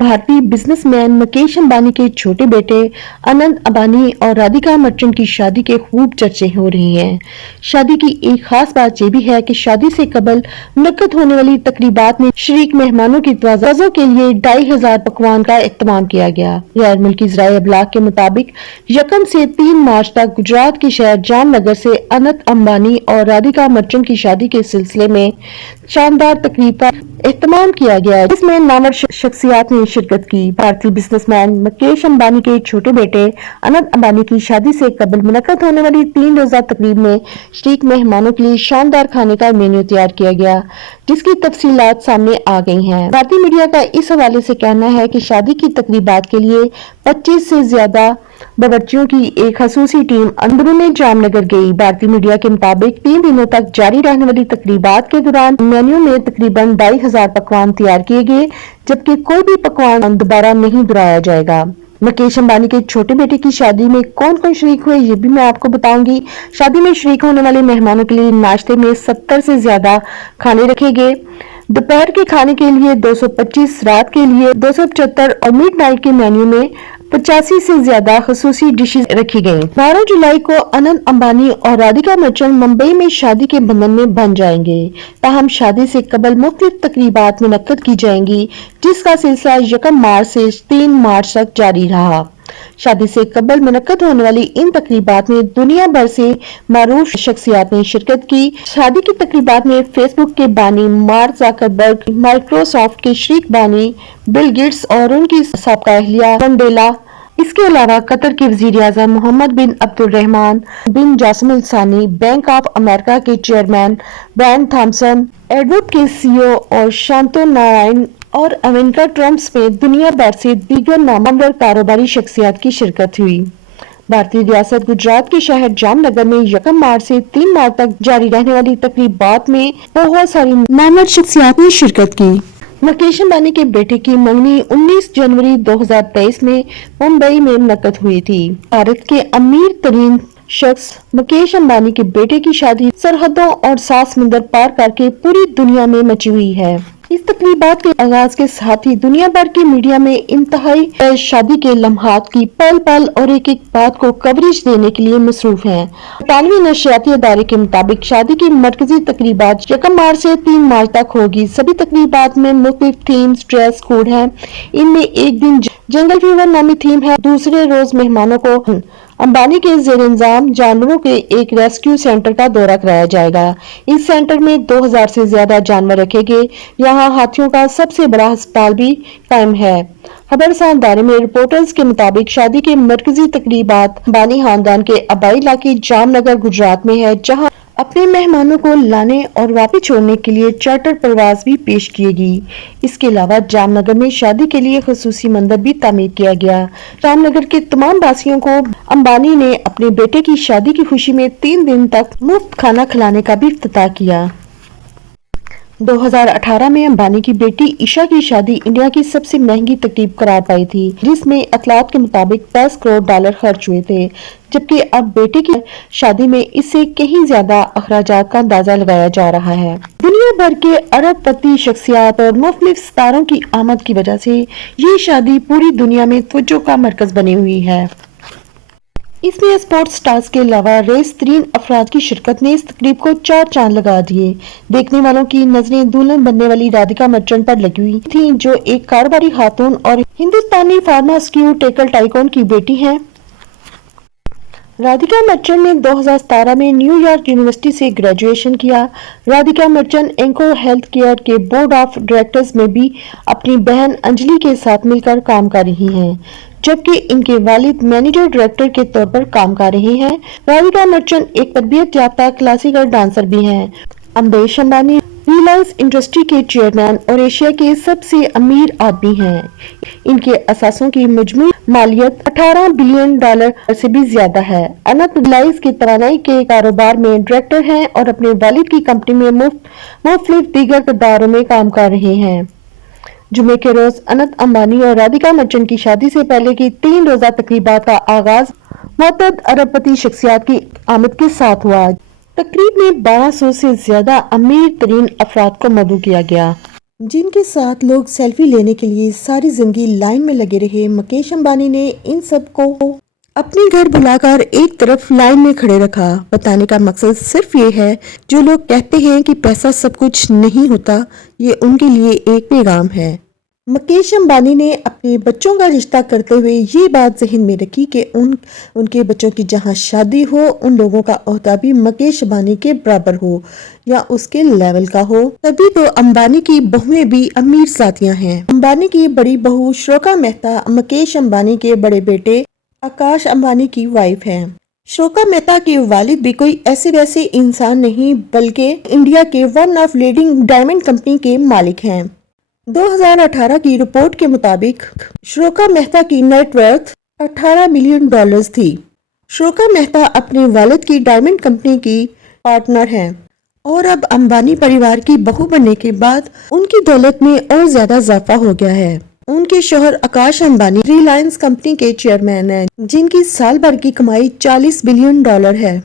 भारतीय बिजनेसमैन मुकेश अंबानी के छोटे बेटे अनंत अंबानी और राधिका मर्चेंट की शादी के खूब चर्चे हो रही हैं। शादी की एक खास बात ये भी है कि शादी से कबल मुनक्कद होने वाली तकरीबात में शरीक मेहमानों की तवाज़ुन के लिए 2500 पकवान का इख्तिमाम किया गया। गैर मुल्की ज़राए इबलाग के मुताबिक 1 से 3 मार्च तक गुजरात के शहर जामनगर से अनंत अंबानी और राधिका मर्चेंट की शादी के सिलसिले में शानदार तकरीब का एहतमाम किया गया, जिसमें नामवर शख्सियात ने शिरकत की। भारतीय बिजनेसमैन मुकेश अंबानी के छोटे बेटे अनंत अंबानी की शादी से कबल मुनक्कद होने वाली 3 रोजा तकरीब में शरीक मेहमानों के लिए शानदार खाने का मेन्यू तैयार किया गया, जिसकी तफसीलात सामने आ गई हैं। भारतीय मीडिया का इस हवाले से कहना है कि शादी की तकरीबात के लिए 25 से ज्यादा बावर्चियों की एक खसूसी टीम अंदरूनी जामनगर गई। भारतीय मीडिया के मुताबिक 3 दिनों तक जारी रहने वाली तकरीबात के दौरान मेन्यू में तकरीबन 2500 पकवान तैयार किए गए, जबकि कोई भी पकवान दोबारा नहीं दोहराया जाएगा। मुकेश अंबानी के छोटे बेटे की शादी में कौन कौन शरीक हुए ये भी मैं आपको बताऊंगी। शादी में शरीक होने वाले मेहमानों के लिए नाश्ते में 70 से ज्यादा खाने रखे गए। दोपहर के खाने के लिए 225, रात के लिए 275 और मिड नाइट के मेन्यू में 85 से ज्यादा खसूसी डिशेज रखी गयी। 12 जुलाई को अनंत अंबानी और राधिका मर्चेंट मुंबई में शादी के बंधन में बंध जाएंगे। ताहम शादी से कबल मुख्तलिफ तकरीबात मुनक्कद की जाएंगी, जिसका सिलसिला 1 मार्च से 3 मार्च तक जारी रहा। शादी से कबल मुनक्कद होने वाली इन तकरीबात में दुनिया भर से मारूफ शख्सियात ने शिरकत की। शादी की तकरीबात में फेसबुक के बानी मार्क ज़करबर्ग, माइक्रोसॉफ्ट के शरीक बानी बिल गेट्स और उनकी साबका अहलिया मंडेला, इसके अलावा कतर के वज़ीर-ए-आज़म मोहम्मद बिन अब्दुर्रहमान बिन जासिम अल सानी, बैंक ऑफ अमेरिका के चेयरमैन ब्रायन थॉमसन, एडवुड के सीईओ और शांतो नारायण और अमेरिका ट्रम्प में दुनिया भर से दीगर नामवर कारोबारी शख्सियात की शिरकत हुई। भारतीय रियासत गुजरात के शहर जामनगर में 1 मार्च से 3 मार्च तक जारी रहने वाली तकरीबात में बहुत सारी नामवर शख्सियात ने शिरकत की। मुकेश अंबानी के बेटे की मंगनी 19 जनवरी 2023 में मुंबई में मुनक्कद हुई थी। भारत के अमीर तरीन शख्स मुकेश अंबानी के बेटे की शादी सरहदों और 7 समुंदर पार करके पूरी दुनिया में मची हुई है। इस तकरीबात के आगाज के साथ ही दुनिया भर की मीडिया में इंतहाई शादी के लम्हात की पल पल और एक एक बात को कवरेज देने के लिए मसरूफ हैं। बरतानवी नशरियाती अदारे के मुताबिक शादी की मरकजी तकरीबात 1 मार्च से 3 मार्च तक होगी। सभी तकरीबात में मुख्तलिफ थीम्स, ड्रेस कोड है। इनमें एक दिन जंगल फीवर नामी थीम है। दूसरे रोज मेहमानों को अंबानी के जेर इंतजाम जानवरों के एक रेस्क्यू सेंटर का दौरा कराया जाएगा। इस सेंटर में 2000 से ज्यादा जानवर रखे गए। यहाँ हाथियों का सबसे बड़ा अस्पताल भी कायम है। खबरसार अदारे में रिपोर्टर्स के मुताबिक शादी के मरकजी तकरीबात अंबानी खानदान के आबाई इलाके जामनगर गुजरात में है, जहाँ अपने मेहमानों को लाने और वापस छोड़ने के लिए चार्टर परवाज भी पेश किएगी। इसके अलावा जामनगर में शादी के लिए खसूसी मंदिर भी तामीर किया गया। जामनगर के तमाम वासियों को अंबानी ने अपने बेटे की शादी की खुशी में 3 दिन तक मुफ्त खाना खिलाने का भी इफ्तिताह किया। 2018 में अंबानी की बेटी ईशा की शादी इंडिया की सबसे महंगी तकरीब करार पाई थी, जिसमें अतलात के मुताबिक 10 करोड़ डॉलर खर्च हुए थे, जबकि अब बेटे की शादी में इससे कहीं ज्यादा अखराजात का अंदाजा लगाया जा रहा है। दुनिया भर के अरबपति शख्सियात और मुख्तलिफ सितारों की आमद की वजह से ये शादी पूरी दुनिया में तवज्जो का मरकज बनी हुई है। इसमें स्पोर्ट्स स्टार्स के अलावा रेस तरीन अफराद की शिरकत ने इस तकरीब को 4 चांद लगा दिए। देखने वालों की नजरें दुल्हन बनने वाली राधिका मर्चेंट पर लगी हुई थी, जो एक कारोबारी खातून और हिंदुस्तानी फार्मास्यूटिकल टाइकून की बेटी हैं। राधिका मर्चेंट ने 2017 में न्यूयॉर्क यूनिवर्सिटी से ग्रेजुएशन किया। राधिका मर्चेंट एंको हेल्थ केयर के बोर्ड ऑफ डायरेक्टर्स में भी अपनी बहन अंजलि के साथ मिलकर काम कर रही हैं, जबकि इनके वालिद मैनेजर डायरेक्टर के तौर पर काम कर रहे हैं। राधिका मर्चेंट एक तरबियत याफ्ता क्लासिकल डांसर भी हैं। अम्बेश अंबानी रिलायंस इंडस्ट्री के चेयरमैन और एशिया के सबसे अमीर आदमी हैं। इनके असासों की मजमू मालियत 18 बिलियन डॉलर से भी ज्यादा है। अनंत रिलायंस की तवानाई के कारोबार में डायरेक्टर हैं और अपने वालिद की कंपनी में मुख्तलिफ दीगर किरदारों में काम कर रहे हैं। जुमे के रोज अनंत अंबानी और राधिका मर्चेंट की शादी से पहले की 3 रोजा तकरीबात का आगाज मुतअद्दिद अरबपति शख्सियात की आमद के साथ हुआ। तकरीब में 1200 से ज्यादा अमीर तरीन अफराद को मदऊ किया गया। جن کے ساتھ لوگ سیلفی لینے کے لیے ساری زندگی لائن میں لگے رہے، مکیش امبانی نے ان سب کو اپنے گھر بلا کر ایک طرف لائن میں کھڑے رکھا۔ بتانے کا مقصد صرف یہ ہے، جو لوگ کہتے ہیں کہ پیسہ سب کچھ نہیں ہوتا، یہ ان کے لیے ایک پیغام ہے۔ مکیش امبانی نے اپنے بچوں کا رشتہ کرتے ہوئے یہ بات ذہن میں رکھی کہ ان کے بچوں کی جہاں شادی ہو، ان لوگوں کا عہدہ بھی مکیش امبانی کے برابر ہو یا اس کے لیول کا ہو۔ تبھی تو امبانی کی بہویں بھی امیر ذاتیاں ہیں۔ امبانی کی بڑی بہو شروکا مہتا مکیش امبانی کے بڑے بیٹے آکاش امبانی کی وائف ہیں۔ شروکا مہتا کے والد بھی کوئی ایسے ویسے انسان نہیں، بلکہ انڈیا کے one of leading diamond company کے مالک ہیں۔ 2018 کی رپورٹ کے مطابق شروکا مہتا کی نیٹ ورتھ $18 ملین تھی۔ شروکا مہتا اپنے والد کی ڈائمنڈ کمپنی کی پارٹنر ہیں اور اب امبانی پریوار کی بہو بننے کے بعد ان کی دولت میں اور زیادہ اضافہ ہو گیا ہے۔ ان کے شوہر آکاش امبانی ریلائنس کمپنی کے چیئرمین ہیں، جن کی سال بھر کی کمائی $40 بلین ہے۔